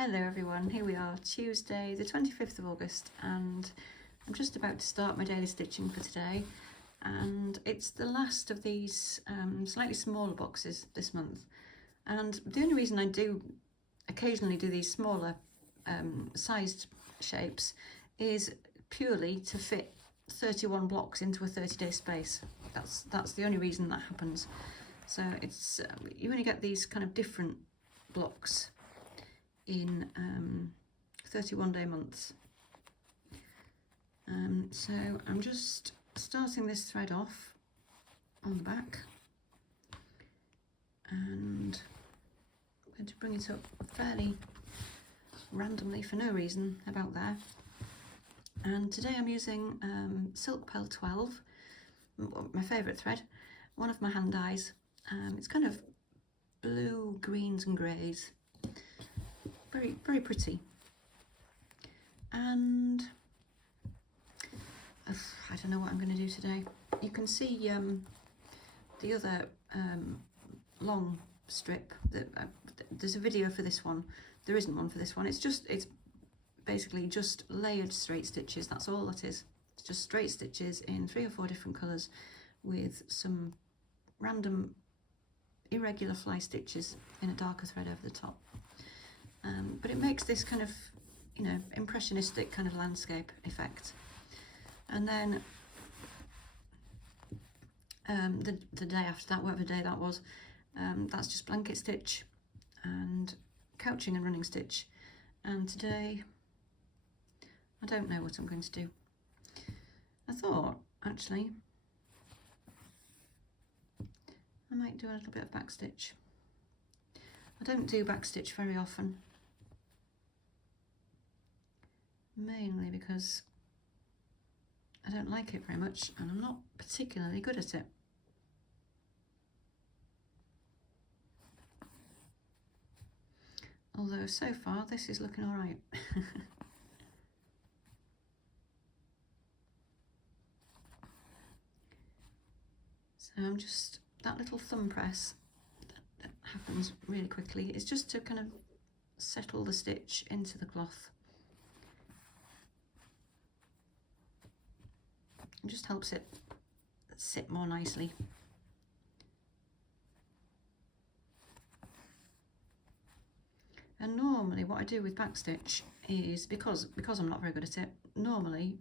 Hello everyone, here we are, Tuesday the 25th of August, and I'm just about to start my daily stitching for today, and it's the last of these slightly smaller boxes this month. And the only reason I do occasionally do these smaller sized shapes is purely to fit 31 blocks into a 30-day space. That's the only reason that happens. So it's you only get these kind of different blocks in 31-day months. So I'm just starting this thread off on the back, and I'm going to bring it up fairly randomly for no reason about there. And today I'm using Silk Pearl 12, my favourite thread, one of my hand dyes. It's kind of blue, greens and greys. Very, very pretty. And I don't know what I'm going to do today. You can see the other long strip. There's a video for this one. There isn't one for this one. It's basically just layered straight stitches. That's all that is. It's just straight stitches in 3 or 4 different colours with some random irregular fly stitches in a darker thread over the top. But it makes this kind of, you know, impressionistic kind of landscape effect. And then the day after that, whatever day that was, that's just blanket stitch and couching and running stitch. And today, I don't know what I'm going to do. I thought, actually, I might do a little bit of back stitch. I don't do back stitch very often, mainly because I don't like it very much and I'm not particularly good at it. Although so far this is looking all right. So I'm just, that little thumb press that happens really quickly, it's just to kind of settle the stitch into the cloth. It just helps it sit more nicely. And normally what I do with backstitch is, because I'm not very good at it, normally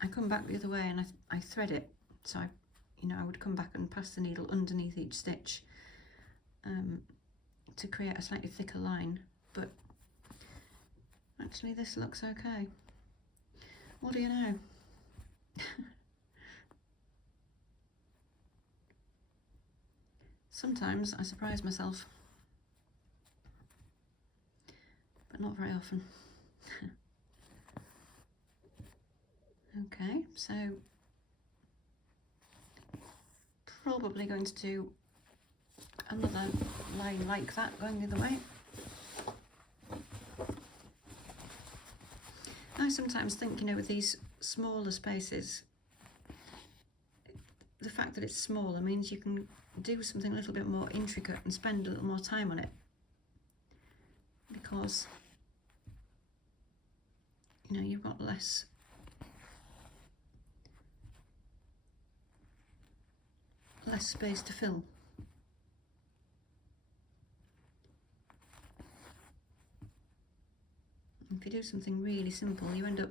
I come back the other way and I thread it. So I would come back and pass the needle underneath each stitch to create a slightly thicker line. But actually this looks okay. What do you know? Sometimes I surprise myself, but not very often. Okay, so probably going to do another line like that going the other way. I sometimes think, with these smaller spaces, the fact that it's smaller means you can do something a little bit more intricate and spend a little more time on it, because you've got less space to fill. If you do something really simple, you end up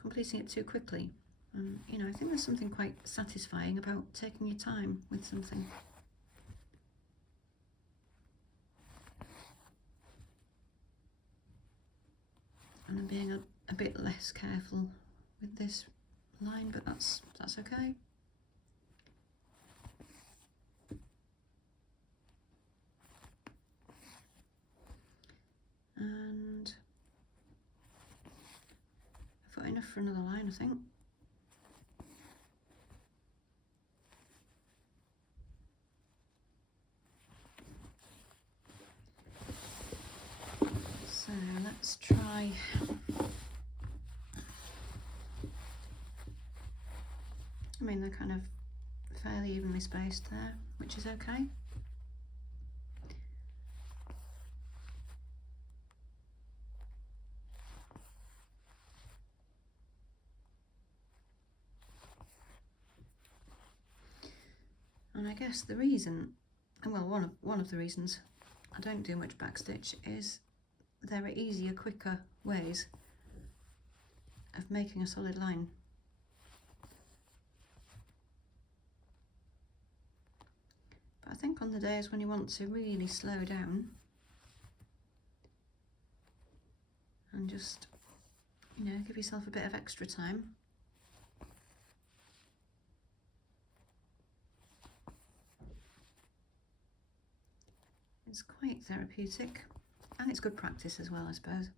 completing it too quickly. And I think there's something quite satisfying about taking your time with something. And I'm being a bit less careful with this line, but that's okay. And I've got enough for another line, I think. So let's try they're kind of fairly evenly spaced there, which is okay. And I guess the reason, well, one of the reasons I don't do much backstitch is there are easier, quicker ways of making a solid line. But I think on the days when you want to really slow down and just, you know, give yourself a bit of extra time, it's quite therapeutic, and it's good practice as well, I suppose.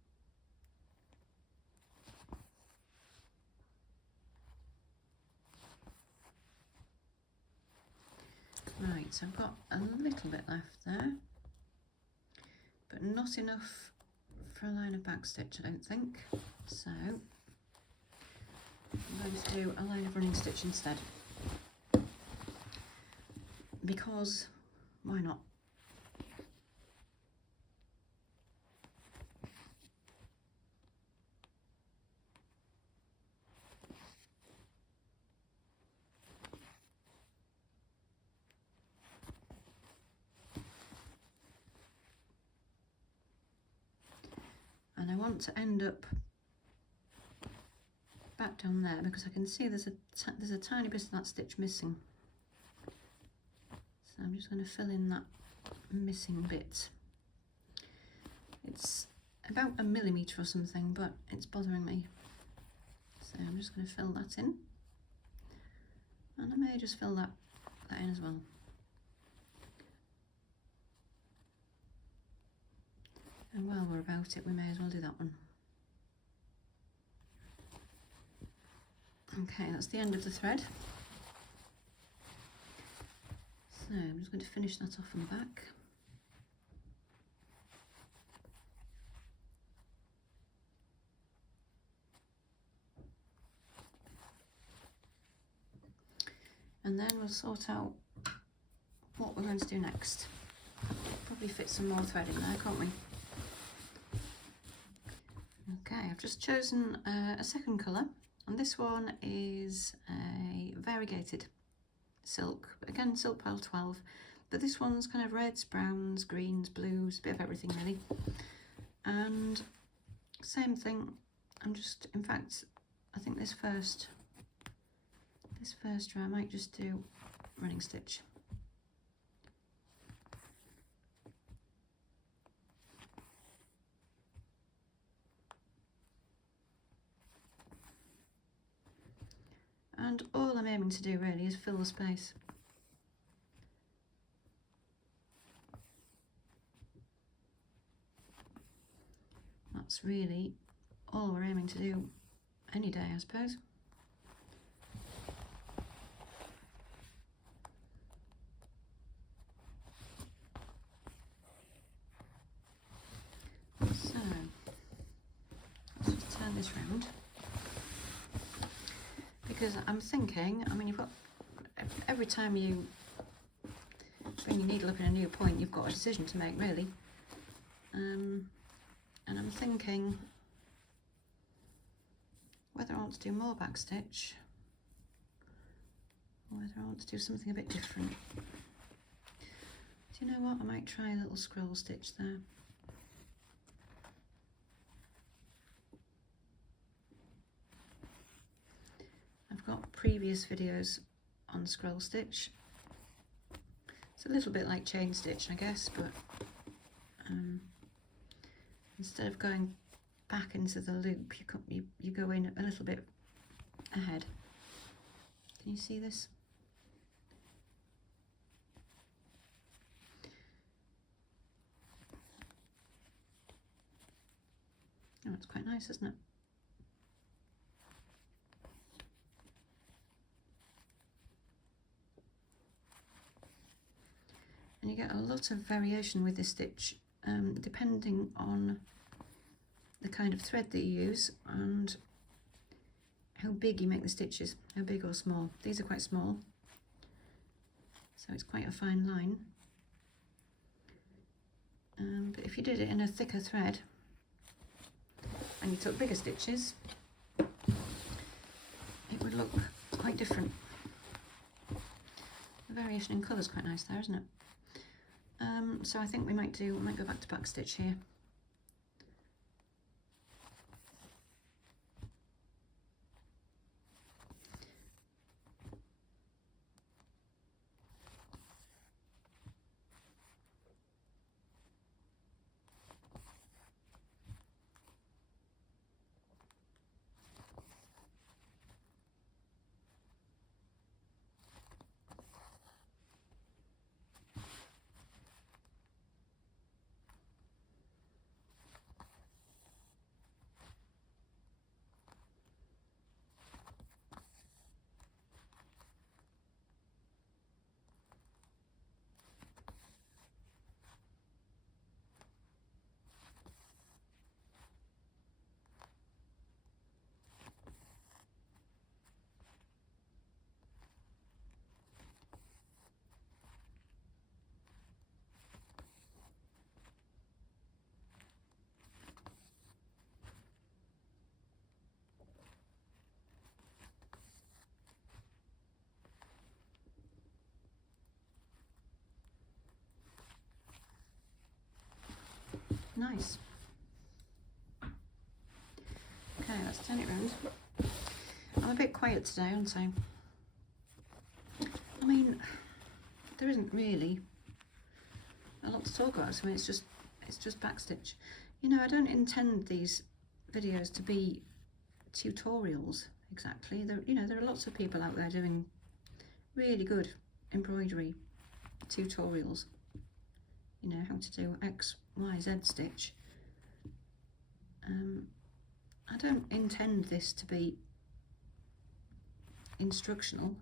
Right, so I've got a little bit left there, but not enough for a line of backstitch, I don't think. So I'm going to do a line of running stitch instead, because why not? And I want to end up back down there because I can see there's a tiny bit of that stitch missing. So I'm just going to fill in that missing bit. It's about 1 millimetre or something, but it's bothering me. So I'm just going to fill that in. And I may just fill that in as well. And while we're about it, we may as well do that one. Okay, that's the end of the thread. So I'm just going to finish that off on the back. And then we'll sort out what we're going to do next. Probably fit some more thread in there, can't we? Okay, I've just chosen a second colour, and this one is a variegated silk. Again, silk pile 12, but this one's kind of reds, browns, greens, blues, a bit of everything really. And same thing, I'm just, in fact, I think this first row I might just do running stitch. And all I'm aiming to do really is fill the space. That's really all we're aiming to do any day, I suppose. So, let's just turn this round. Because I'm thinking, I mean, you've got, every time you bring your needle up in a new point, you've got a decision to make, really. And I'm thinking whether I want to do more backstitch or whether I want to do something a bit different. Do you know what? I might try a little scroll stitch there. I've got previous videos on scroll stitch. It's a little bit like chain stitch, I guess, but instead of going back into the loop, you go in a little bit ahead. Can you see this? Oh, it's quite nice, isn't it? And you get a lot of variation with this stitch, depending on the kind of thread that you use and how big you make the stitches, how big or small. These are quite small, so it's quite a fine line. But if you did it in a thicker thread and you took bigger stitches, it would look quite different. The variation in colour is quite nice there, isn't it? So I think we might go back to back stitch here. Nice. Okay, let's turn it round. I'm a bit quiet today, aren't I? I mean, there isn't really a lot to talk about. I mean, it's just backstitch. You know, I don't intend these videos to be tutorials exactly. There are lots of people out there doing really good embroidery tutorials. You know, how to do X, Y, Z stitch. I don't intend this to be instructional.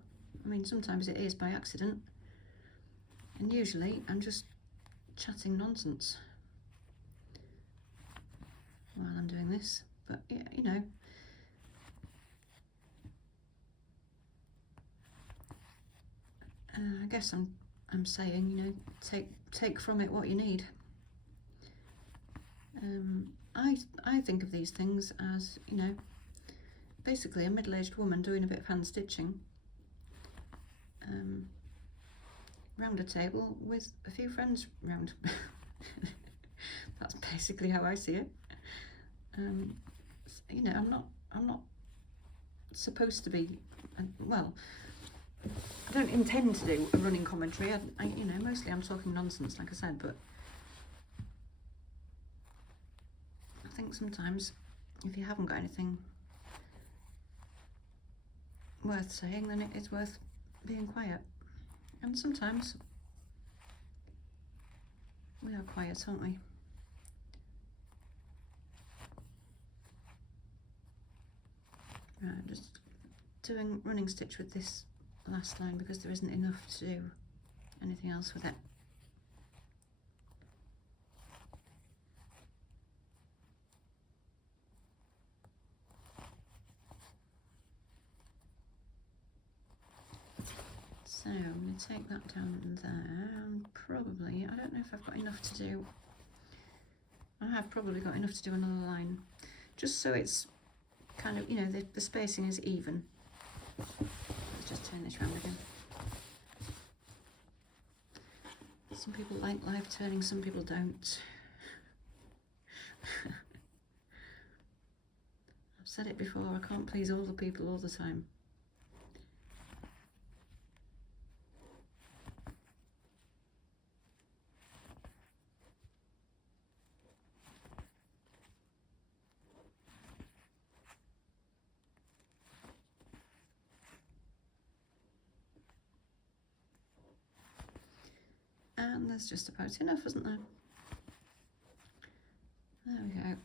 I mean, sometimes it is by accident, and usually I'm just chatting nonsense while I'm doing this. But yeah, you know, I guess I'm saying, you know, take from it what you need. I think of these things as, you know, basically a middle-aged woman doing a bit of hand stitching round a table with a few friends round. That's basically how I see it. You know, I'm not supposed to be, well, I don't intend to do a running commentary. You know, mostly I'm talking nonsense, like I said, but I think sometimes if you haven't got anything worth saying, then it is worth being quiet. And sometimes we are quiet, aren't we? Right, I'm just doing running stitch with this last line because there isn't enough to do anything else with it. So I'm going to take that down there, and probably, I don't know if I've got enough to do, I have probably got enough to do another line, just so it's kind of, you know, the spacing is even. Let's just turn this round again. Some people like live turning, some people don't. I've said it before, I can't please all the people all the time. And there's just about enough, isn't there? There we go.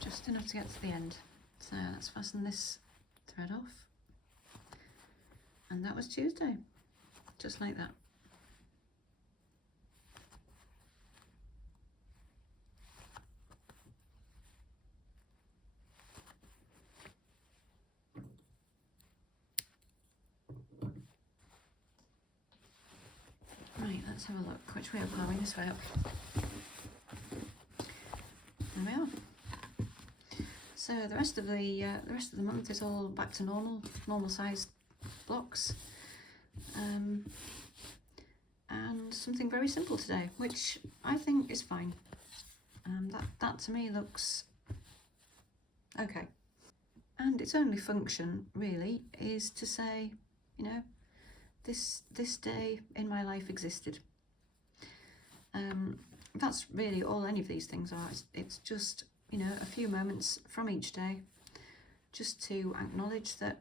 Just enough to get to the end. So let's fasten this thread off. And that was Tuesday, just like that. Right, let's have a look. Which way up are we? This way up. There we are. So the rest of the month is all back to normal size blocks, and something very simple today, which I think is fine. That to me looks okay. And its only function really is to say, you know, this day in my life existed. That's really all any of these things are. It's just, you know, a few moments from each day, just to acknowledge that,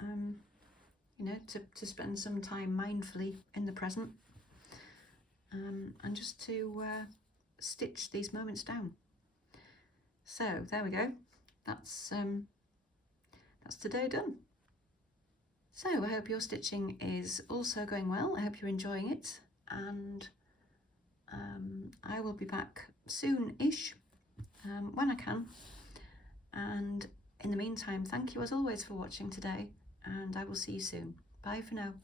you know, to spend some time mindfully in the present, and just to stitch these moments down. So there we go. That's today done. So I hope your stitching is also going well. I hope you're enjoying it, and I will be back soon-ish, when I can. And in the meantime, thank you as always for watching today, and I will see you soon. Bye for now.